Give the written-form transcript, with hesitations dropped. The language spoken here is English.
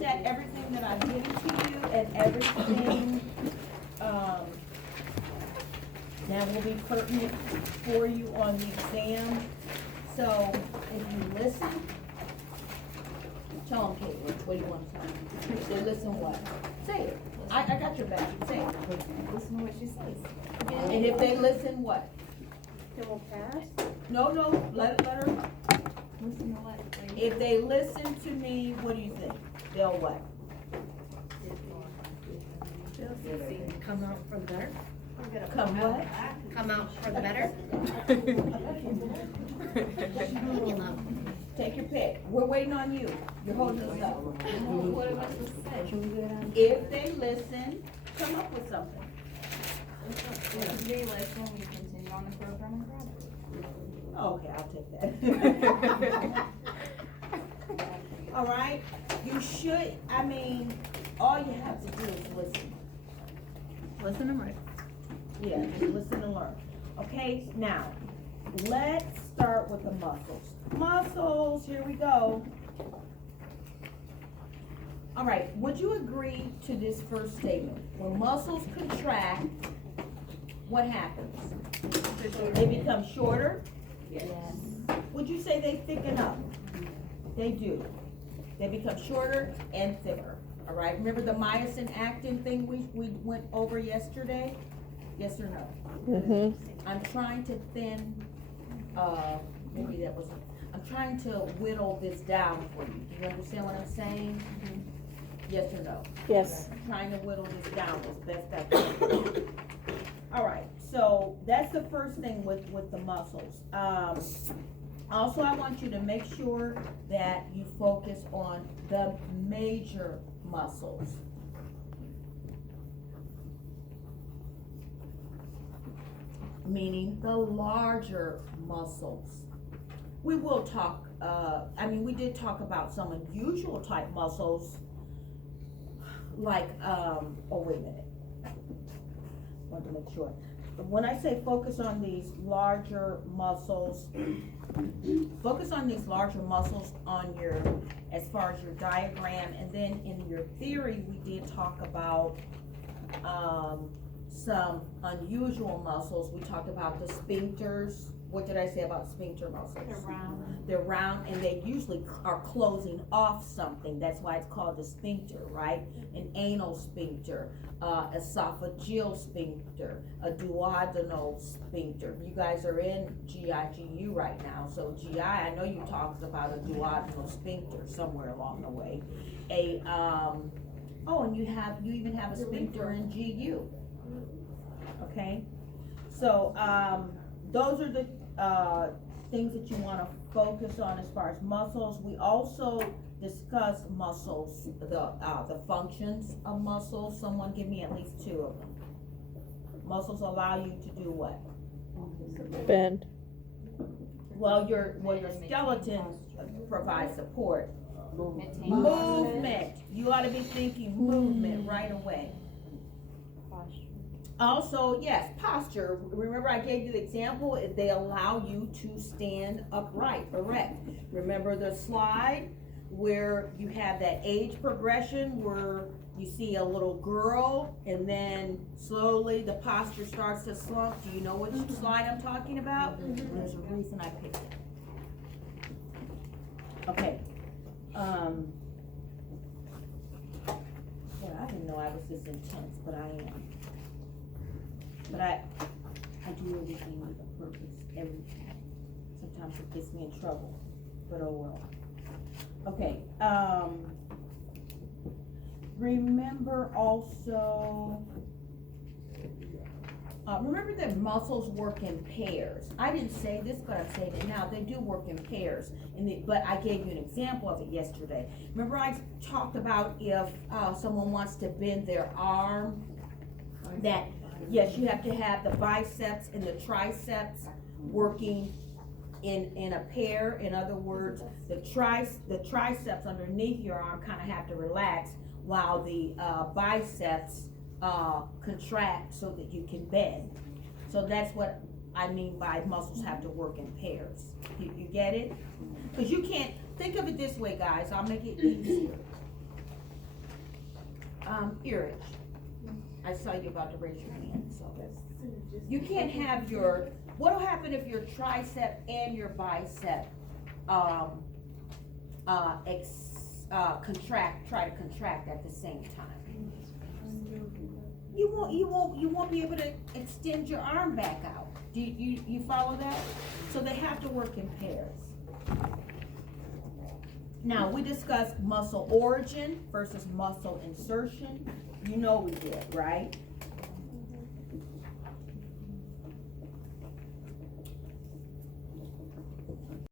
that everything that I've given to you and everything, that will be pertinent for you on the exam. So if you listen, tell them, Kate, what do you want to tell them? If they listen what? Say it. I got your back. Say it. Listen to what she says. And if they listen what? Then we'll pass? No, let her. Listen to what? If they listen to me, what do you think? They'll what? Come out for the better? Come what? Come out for the better? Take your pick. We're waiting on you. You're holding us up. What am I supposed to say? If they listen, come up with something. If they listen, we continue on the program and graduate. Okay, I'll take that. All right, you should, all you have to do is listen. Listen and write. Yeah, just listen and learn. Okay, now, let's start with the muscles. Muscles, here we go. All right, would you agree to this first statement? When muscles contract, what happens? They become shorter? Yes. Would you say they thicken up? They do. They become shorter and thicker. All right, remember the myosin actin thing we went over yesterday? Yes or no? I'm trying to thin, maybe that was, I'm trying to whittle this down for you. Do you understand what I'm saying? Yes or no? Yes. I'm trying to whittle this down as best I can. All right, so that's the first thing with the muscles. Also, I want you to make sure that you focus on the major muscles. Meaning the larger muscles. We will talk, we did talk about some unusual type muscles, like, wait a minute. Want to make sure. When I say focus on these larger muscles, focus on these larger muscles on your, as far as your diagram, and then in your theory, we did talk about, some unusual muscles. We talked about the sphincters. What did I say about sphincter muscles? They're round. They're round, and they usually are closing off something. That's why it's called a sphincter, right? An anal sphincter, esophageal sphincter, a duodenal sphincter. You guys are in GIGU right now, so GI, I know you talked about a duodenal sphincter somewhere along the way. And you even have a sphincter in GU. Okay, so those are the things that you want to focus on as far as muscles. We also discussed muscles, the functions of muscles. Someone give me at least two of them. Muscles allow you to do what? Bend. Well, your skeleton provides support. Maintain Movement. You ought to be thinking movement right away. Also, yes, posture. Remember I gave you the example, they allow you to stand upright, erect. Remember the slide where you have that age progression where you see a little girl and then slowly the posture starts to slump. Do you know which slide I'm talking about? There's a reason I picked it. Okay. Yeah, I didn't know I was this intense, but I am. But I do everything with a purpose, everything. Sometimes it gets me in trouble, but oh well. Okay, remember also, remember that muscles work in pairs. I didn't say this, but I'm saying it now. They do work in pairs, but I gave you an example of it yesterday. Remember I talked about if someone wants to bend their arm, that yes, you have to have the biceps and the triceps working in a pair. In other words, the triceps underneath your arm kind of have to relax while the biceps contract so that you can bend. So that's what I mean by muscles have to work in pairs. You get it? Because you can't, think of it this way, guys, I'll make it easier. Erich, I saw you about to raise your hand, so. You can't have your, what'll happen if your tricep and your bicep, try to contract at the same time? You won't be able to extend your arm back out. Do you follow that? So they have to work in pairs. Now, we discussed muscle origin versus muscle insertion. You know we did, right?